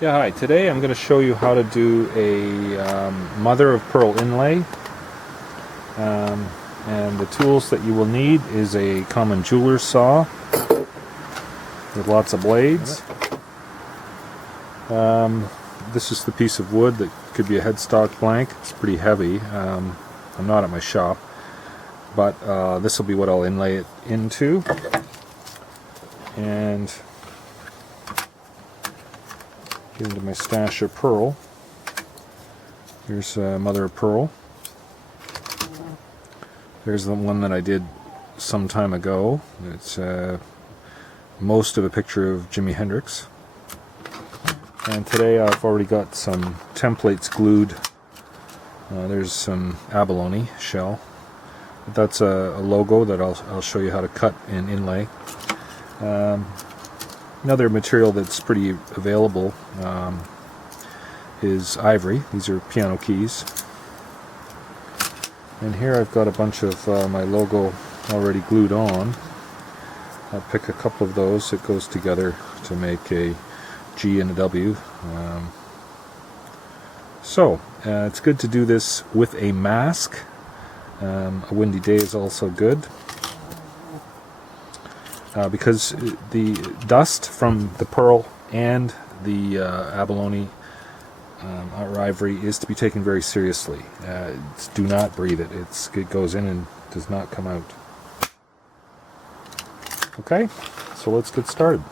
Yeah, hi. Today I'm going to show you how to do a mother of pearl inlay. And the tools that you will need is a common jeweler's saw with lots of blades. This is the piece of wood that could be a headstock blank. It's pretty heavy. I'm not at my shop, but this will be what I'll inlay it into. And get into my stash of pearl. Here's mother of pearl. There's the one that I did some time ago. It's most of a picture of Jimi Hendrix. And today I've already got some templates glued. There's some abalone shell. But that's a logo that I'll show you how to cut and inlay. Another material that's pretty available is ivory. These are piano keys. And here I've got a bunch of my logo already glued on. I'll pick a couple of those. It goes together to make a G and a W. It's good to do this with a mask. A windy day is also good. Because the dust from the pearl and the abalone or ivory is to be taken very seriously. Do not breathe it. It goes in and does not come out. Okay, so let's get started.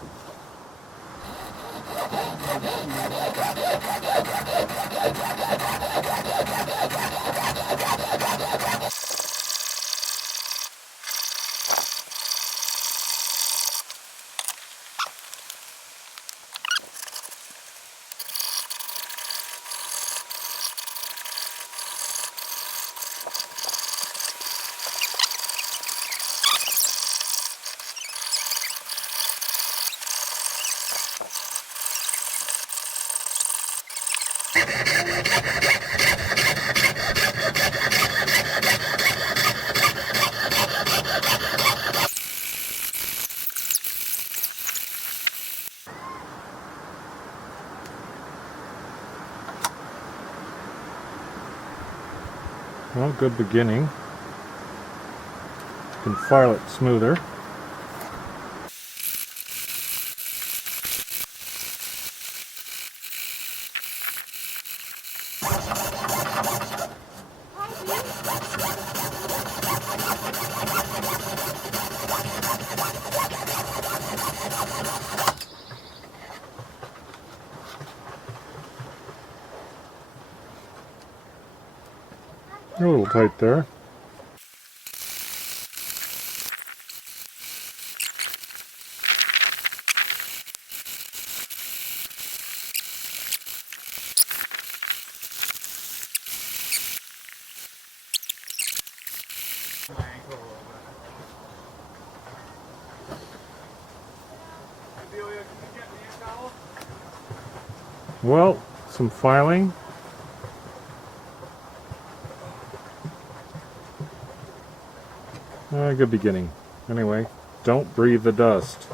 Well, good beginning. You can file it smoother. You're a little tight there. Well, some filing. Good beginning. Anyway, don't breathe the dust.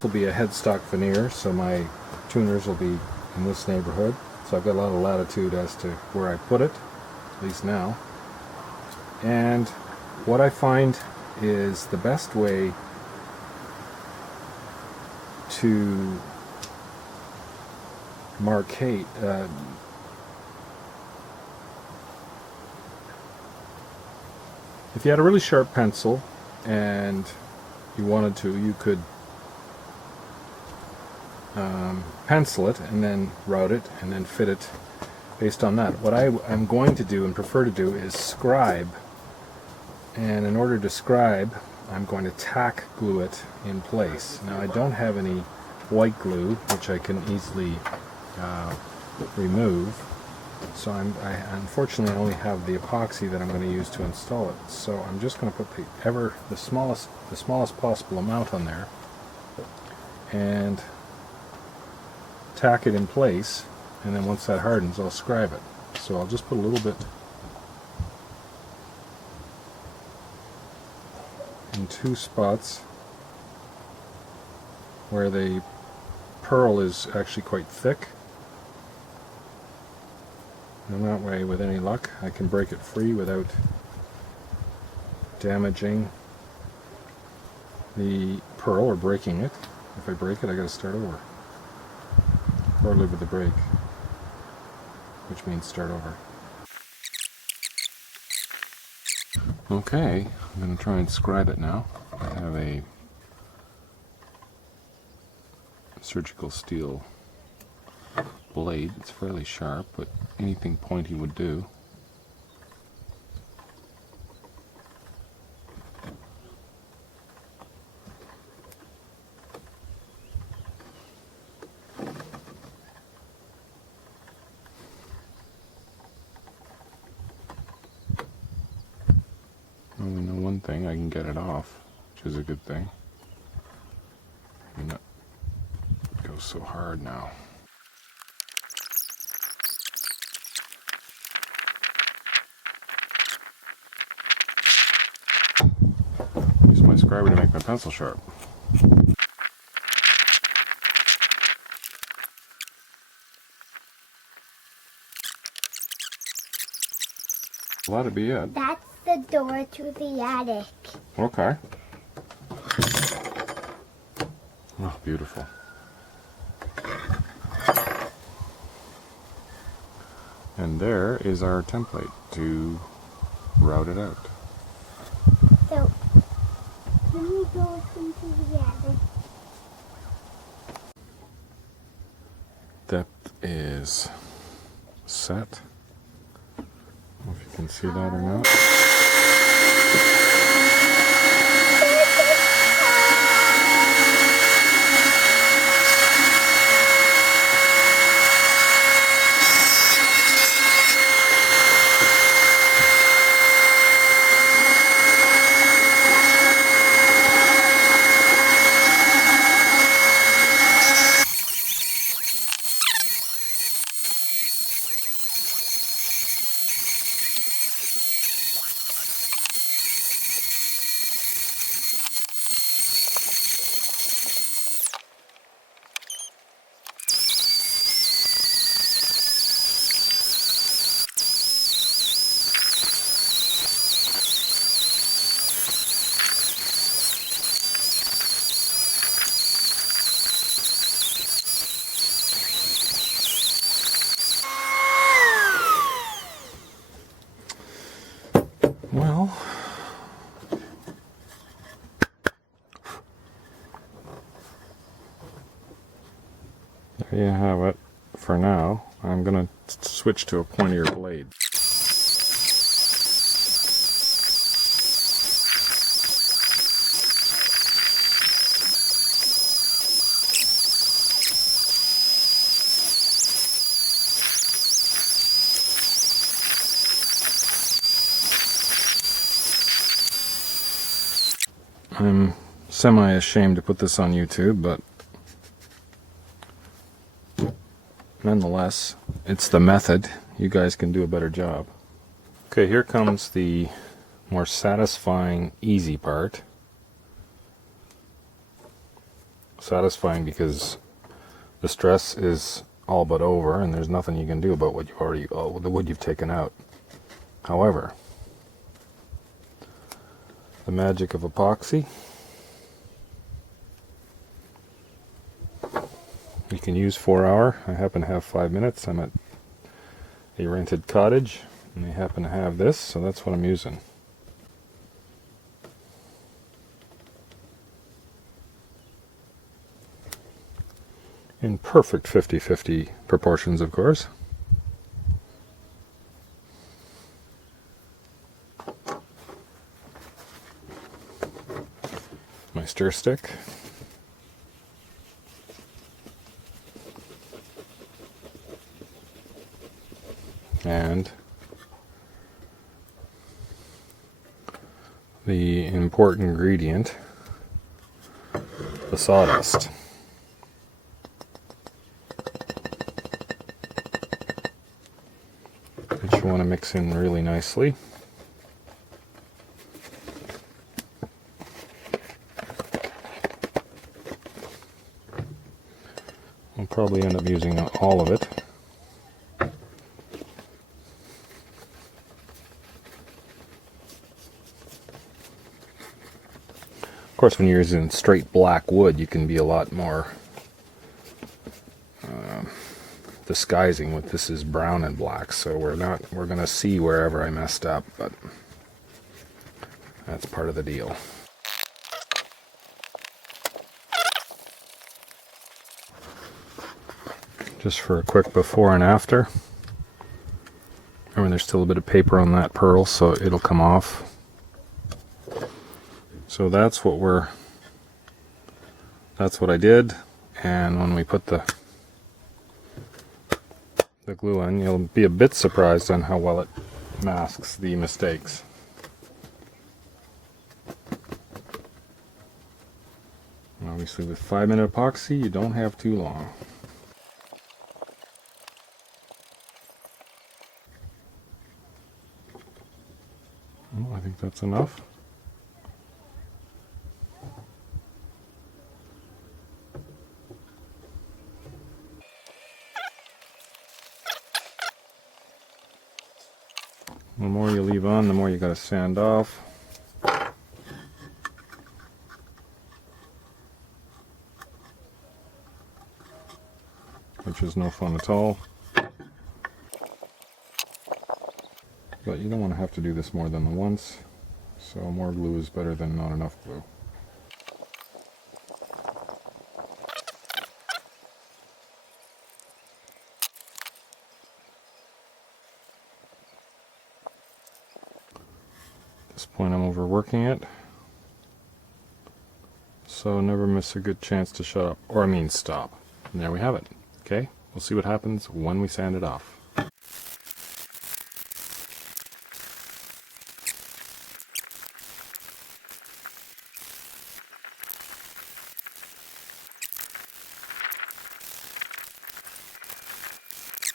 Will be a headstock veneer, so my tuners will be in this neighborhood. So I've got a lot of latitude as to where I put it, at least now. And what I find is the best way to marcate if you had a really sharp pencil and you wanted to, you could pencil it and then route it and then fit it based on that. What I'm going to do and prefer to do is scribe, and in order to scribe I'm going to tack glue it in place. Now I don't have any white glue which I can easily remove, so I unfortunately only have the epoxy that I'm going to use to install it. So I'm just going to put the smallest possible amount on there and tack it in place, and then once that hardens I'll scribe it. So I'll just put a little bit in two spots where the pearl is actually quite thick, and that way with any luck I can break it free without damaging the pearl or breaking it. If I break it I gotta start over, or live with the break, which means start over. Okay, I'm going to try and scribe it now. I have a surgical steel blade. It's fairly sharp, but anything pointy would do. Only know one thing, I can get it off, which is a good thing. And it goes so hard now. Use my scriber to make my pencil sharp. Well, that'd be it. That's the door to the attic. Okay. Oh, beautiful. And there is our template to route it out. So, can we go into the attic? Depth is set. I don't know if you can see that or not. Well, there you have it for now. I'm going to switch to a pointier blade. I'm semi-ashamed to put this on YouTube, but nonetheless, it's the method. You guys can do a better job. Okay, here comes the more satisfying, easy part. Satisfying because the stress is all but over, and there's nothing you can do about what the wood you've taken out. However, the magic of epoxy. You can use 4 hour. I happen to have 5 minutes. I'm at a rented cottage and they happen to have this, so that's what I'm using. in perfect 50-50 proportions, of course. My stir stick. And the important ingredient, the sawdust. Which you want to mix in really nicely. We'll probably end up using all of it. Of course, when you're using straight black wood, you can be a lot more disguising. With this is brown and black, so we're going to see wherever I messed up, but that's part of the deal. Just for a quick before and after. Remember, there's still a bit of paper on that pearl, so it'll come off. So that's what I did, and when we put the glue in, you'll be a bit surprised on how well it masks the mistakes. And obviously with 5-minute epoxy, you don't have too long. Well, I think that's enough. The more you leave on, the more you gotta sand off. Which is no fun at all. But you don't want to have to do this more than once, so more glue is better than not enough glue. At this point I'm overworking it, so never miss a good chance to shut up, or I mean stop. And there we have it. Okay, we'll see what happens when we sand it off.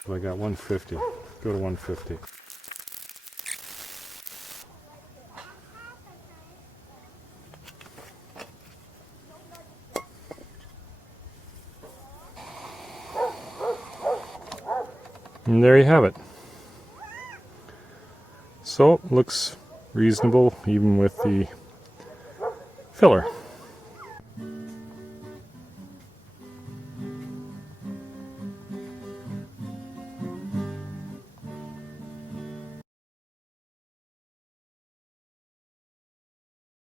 So I got 150. Go to 150. And there you have it. So, looks reasonable even with the filler.